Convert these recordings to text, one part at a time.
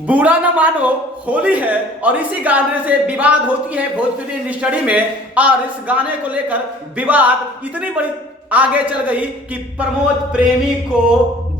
बुरा न मानो, होली है और इसी गाने से विवाद होती है भोजपुरी इंडस्ट्री में। और इस गाने को लेकर विवाद इतनी बड़ी आगे चल गई कि प्रमोद प्रेमी को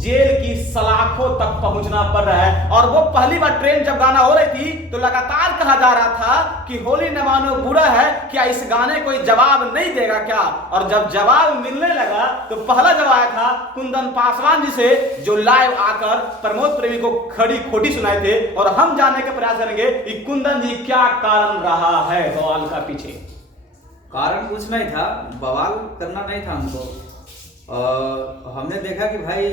जेल की सलाखों तक पहुंचना पड़ रहा है। और वो पहली बार ट्रेंड जब गाना हो रही थी तो लगातार कहा जा रहा था कि होली न मानो बुरा है, क्या इस गाने कोई जवाब नहीं देगा क्या। और जब जवाब मिलने लगा तो पहला जवाब आया था कुंदन पासवान जी से, जो लाइव आकर प्रमोद प्रेमी को खड़ी खोटी सुनाए थे। और हम जानने का प्रयास करेंगे कि कुंदन जी क्या कारण रहा है बवाल का पीछे। कारण कुछ नहीं था, बवाल करना नहीं था हमको। हमने देखा कि भाई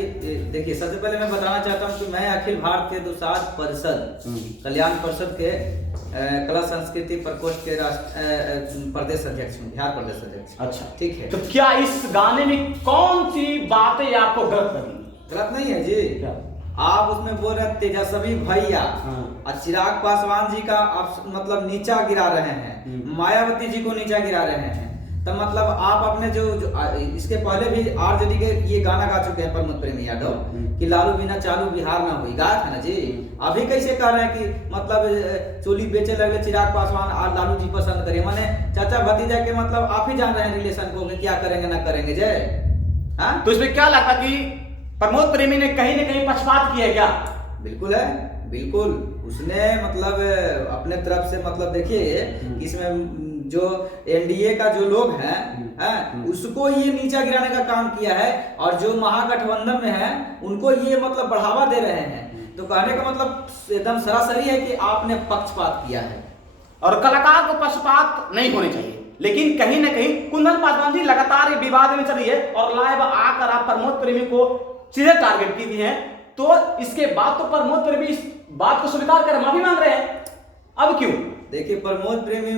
देखिए, सबसे पहले मैं बताना चाहता हूँ कि मैं अखिल भारतीय दुसाध परिषद कल्याण परिषद के कला संस्कृति प्रकोष्ठ के प्रदेश अध्यक्ष हूँ, बिहार प्रदेश अध्यक्ष। अच्छा, ठीक है। तो क्या इस गाने में कौन सी बातें आपको गलत लगी? गलत नहीं है जी। क्या? आप उसमें बोल रहे तेजस्वी भैया और चिराग पासवान जी का आप मतलब नीचा गिरा रहे हैं, मायावती जी को नीचा गिरा रहे हैं। तो मतलब आप अपने जो इसके पहले भी आरजेडी के ये गाना गा चुके हैं प्रमोद प्रेमी यादव कि लालू बिना चालू बिहार ना हुई, गाया था ना जी। अभी कैसे कह रहे हैं कि मतलब चोली बेचे लगे चिराग पासवान और लालू जी पसंद करे, माने चाचा भतीजा के मतलब आप ही जान रहे हैं रिलेशन को कि क्या करेंगे ना करेंगे जय। हाँ, तो इसमें क्या लगता कि प्रमोद प्रेमी ने कहीं न कहीं पक्षपात किया है क्या? बिल्कुल है, बिल्कुल। उसने मतलब अपने तरफ से मतलब देखिए इसमें जो एनडीए का जो लोग हैं उसको ये नीचा गिराने का काम किया है, और जो महागठबंधन में है उनको ये मतलब बढ़ावा दे रहे हैं। तो कहने का मतलब एकदम सरासरी है कि आपने पक्षपात किया है। और कलाकार को पक्षपात नहीं होने चाहिए, लेकिन कहीं ना कहीं कुंदन पासवान जी लगातार विवाद में चली है और लाइव आकर आप प्रमोद प्रेमी को सीधे टारगेट की दी है। तो इसके बाद तो प्रमोद प्रेमी इस बात को स्वीकार कर माफी मांग रहे हैं, अब क्यों? देखिए प्रमोद प्रेमी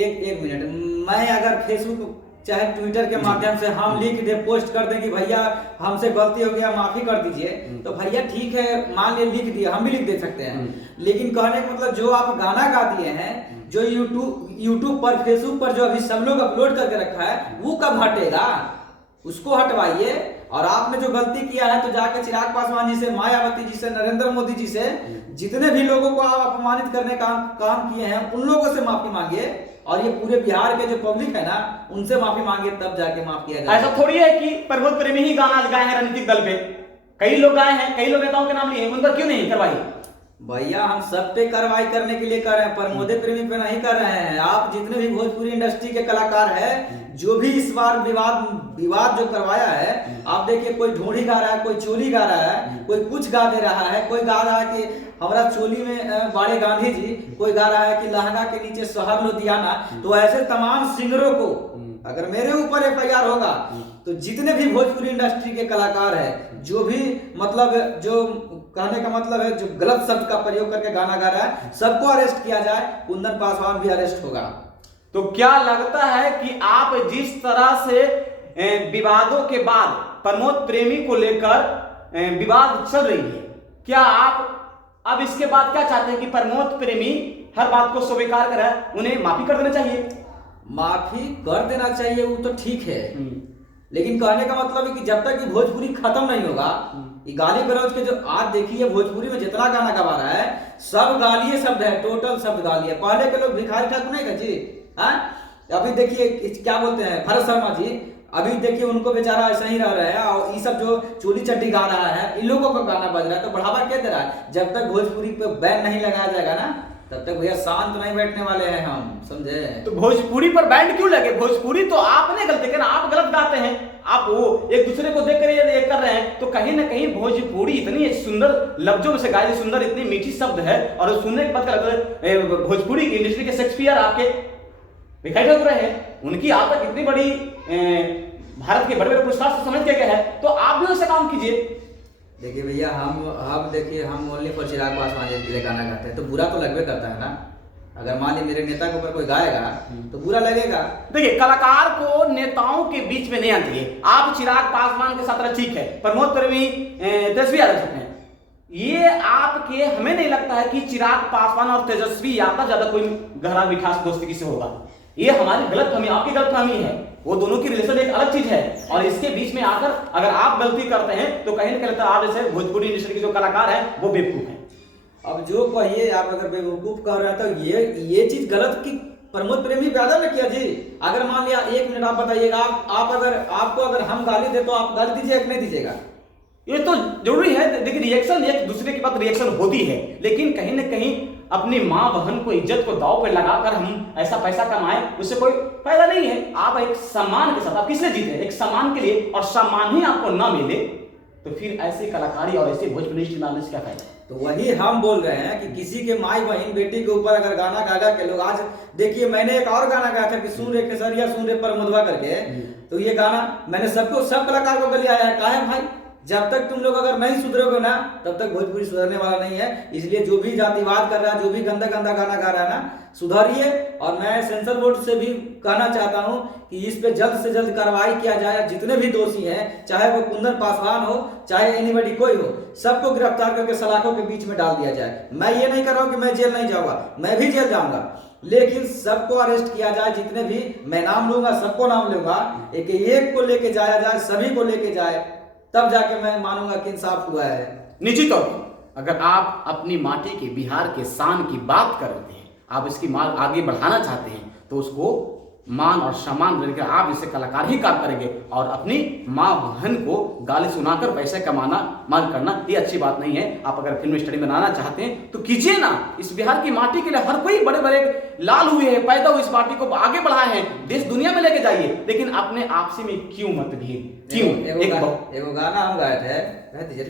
एक मिनट, मैं अगर फेसबुक चाहे ट्विटर के माध्यम से हम लिख दे, पोस्ट कर दे कि भैया हमसे गलती हो गया माफी कर दीजिए, तो भैया ठीक है, मान लिया लिख दिया, हम भी लिख दे सकते हैं। लेकिन कहने का मतलब जो आप गाना गा दिए हैं, जो यूट्यूब पर फेसबुक पर जो अभी सब लोग अपलोड करके रखा है, वो कब हटेगा? उसको हटवाइए। और आपने जो गलती किया है तो जाके चिराग पासवान जी से, मायावती जी से, नरेंद्र मोदी जी से, जितने भी लोगों को आप अपमानित करने का काम किए हैं उन लोगों से माफी मांगिए। और ये पूरे बिहार के जो पब्लिक है ना, उनसे माफी मांगिए, तब जाके माफ किया जाए। ऐसा थोड़ी है कि प्रमोद प्रेमी ही गाना गाए हैं राजनीतिक दल पे, कई लोग गाए हैं, कई लोग नेताओं के नाम लिए हैं, उन पर क्यों नहीं करवाई? भैया हम सब पे कार्रवाई करने के लिए कर रहे हैं, प्रमोद प्रेमी पे नहीं कर रहे हैं। आप जितने भी भोजपुरी इंडस्ट्री के कलाकार हैं, जो भी इस बार विवाद जो करवाया है, आप देखिए कोई ढोड़ी गा रहा है, कोई चोली गा रहा है, कोई कुछ गा दे रहा है, कोई गा रहा है कि हमारा चोली में बाड़े गांधी जी, कोई गा रहा है कि लहंगा के नीचे शहर लुधियाना। तो ऐसे तमाम सिंगरों को अगर मेरे ऊपर एफआईआर होगा तो जितने भी भोजपुरी इंडस्ट्री के कलाकार हैं, जो भी मतलब जो कहने का मतलब है जो गलत शब्द का प्रयोग करके गाना गा रहा है, सबको अरेस्ट किया जाए। कुंदन पासवान भी अरेस्ट होगा। तो क्या लगता है कि आप जिस तरह से विवादों के बाद प्रमोद प्रेमी को लेकर विवाद चल रही है, क्या आप अब इसके बाद क्या चाहते हैं कि प्रमोद प्रेमी हर बात को स्वीकार करे, उन्हें माफी कर देना चाहिए? माफी कर देना चाहिए, वो तो ठीक है, लेकिन कहने का मतलब है कि जब तक कि भोजपुरी खत्म नहीं होगा, ये गाली गलौज के जो आज देखिए भोजपुरी में जितना गाना गवा रहा है, सब गालिए शब्द है, टोटल शब्द गालिए। पहले के लोग भिखारी ठाकुर नहीं थे जी, हाँ? अभी देखिए क्या बोलते हैं भरत शर्मा जी, अभी देखिए उनको बेचारा ऐसा ही रह रहे हैं। और ये सब जो चोली चड्डी गा रहा है, इन लोगों को गाना बज रहा है, तो बढ़ावा क्या दे रहा है? जब तक भोजपुरी पे बैन नहीं लगाया जाएगा ना, तब तक भैया शांत नहीं बैठने वाले हैं हम, समझे? तो भोजपुरी पर बैंड क्यों लगे? भोजपुरी तो आपने गलती किया ना, आप गलत गाते हैं, आप वो एक दूसरे को देख कर ये कर रहे हैं। तो कहीं ना कहीं भोजपुरी इतनी सुंदर लफ्जों में से गाई, सुंदर इतनी मीठी शब्द है, और सुनने के बाद क्या लगता है भोजपुरी की इंडस्ट्री के शेक्सपियर आपके भिखारी ठाकुर हैं, उनकी आप तक इतनी बड़ी भारत के बड़े बड़े पुरस्कार से समझ के गए हैं, तो आप भी उससे काम कीजिए। देखिए भैया हम देखिए हम ओनली फॉर चिराग पासवान जी के लिए गाना गाते हैं, तो बुरा तो लगभग करता है ना। अगर मान ली मेरे नेता के ऊपर कोई गाएगा तो बुरा लगेगा। देखिए कलाकार को नेताओं के बीच में नहीं आती है। आप चिराग पासवान के साथ ठीक है, प्रमोद प्रेमी तेजस्वी यादव हैं, ये आपके हमें नहीं लगता है कि चिराग पासवान और तेजस्वी यादव ज्यादा कोई गहरा मिठास दोस्ती किसी होगा। ये हमारी गलतफहमी, आपकी गलतफहमी है। वो दोनों की रिलेशन एक अलग चीज है, और इसके बीच में आकर अगर आप गलती करते हैं तो कहीं ना कहीं आप जैसे भोजपुरी इंडस्ट्री के जो कलाकार हैं वो बेवकूफ हैं। अब जो कहिए आप, अगर बेवकूफ कह रहे हैं तो ये चीज गलत की प्रमोद प्रेमी पैदा न किया जी। अगर मान लिया 1 मिनट आप बताइएगा, आप अगर आपको अगर हम गाली दे तो आप गाली दीजिएगा कि नहीं दीजिएगा? ये तो जरूरी है। देखिए रिएक्शन एक दूसरे के बाद रिएक्शन होती है, लेकिन कहीं ना कहीं अपनी माँ बहन को इज्जत को दांव पे लगाकर हम ऐसा पैसा कमाएं, उससे कोई फायदा नहीं है। आप एक सम्मान के साथ, आप किस लिए जीते? एक सम्मान के लिए, और सम्मान ही आपको ना मिले तो फिर ऐसी कलाकारी और ऐसे भोजपुरी डालने से क्या फायदा? तो वही हम बोल रहे हैं कि किसी के माई बहन बेटी के ऊपर अगर गाना गागा के लोग, आज देखिए मैंने एक और गाना गाया था कि सुन रे खेसरिया सुन रे प्रमोदवा करके, तो ये गाना मैंने सब कलाकार को गली आया है। कहा है भाई, जब तक तुम लोग अगर नहीं सुधरोगे ना तब तक भोजपुरी सुधरने वाला नहीं है। इसलिए जो भी जातिवाद कर रहा है, जो भी गंदा गंदा गाना गा रहा है ना, सुधरिए। और मैं सेंसर बोर्ड से भी कहना चाहता हूं कि इस पे जल्द से जल्द कार्रवाई किया जाए। जितने भी दोषी हैं, चाहे वो कुंदन पासवान हो, चाहे एनीबॉडी कोई हो, सबको गिरफ्तार करके सलाखों के बीच में डाल दिया जाए। मैं ये नहीं कर रहा हूं कि मैं जेल नहीं जाऊंगा, मैं भी जेल जाऊंगा, लेकिन सबको अरेस्ट किया जाए। जितने भी, मैं नाम लूंगा, सबको नाम लूंगा, एक को लेके जाया जाए, सभी को लेके जाए, तब जाके मैं मानूंगा कि इंसाफ हुआ है। निश्चित तौर पर अगर आप अपनी माटी के, बिहार के शान की बात करते हैं, आप इसकी मांग आगे बढ़ाना चाहते हैं, तो उसको मान और सम्मान देकर आप इसे कलाकार ही काम करेंगे। और अपनी माँ बहन को गाली सुनाकर पैसे कमाना, मांग करना, ये अच्छी बात नहीं है। आप अगर फिल्म स्टडी बनाना चाहते हैं तो कीजिए ना। इस बिहार की माटी के लिए हर कोई बड़े बड़े लाल हुए हैं, पैदा हुए, इस माटी को आगे बढ़ाए हैं, देश दुनिया में लेके जाइए। लेकिन अपने आपसी में क्यों मतभेद? क्यों? एगो गाना हम गाए थे,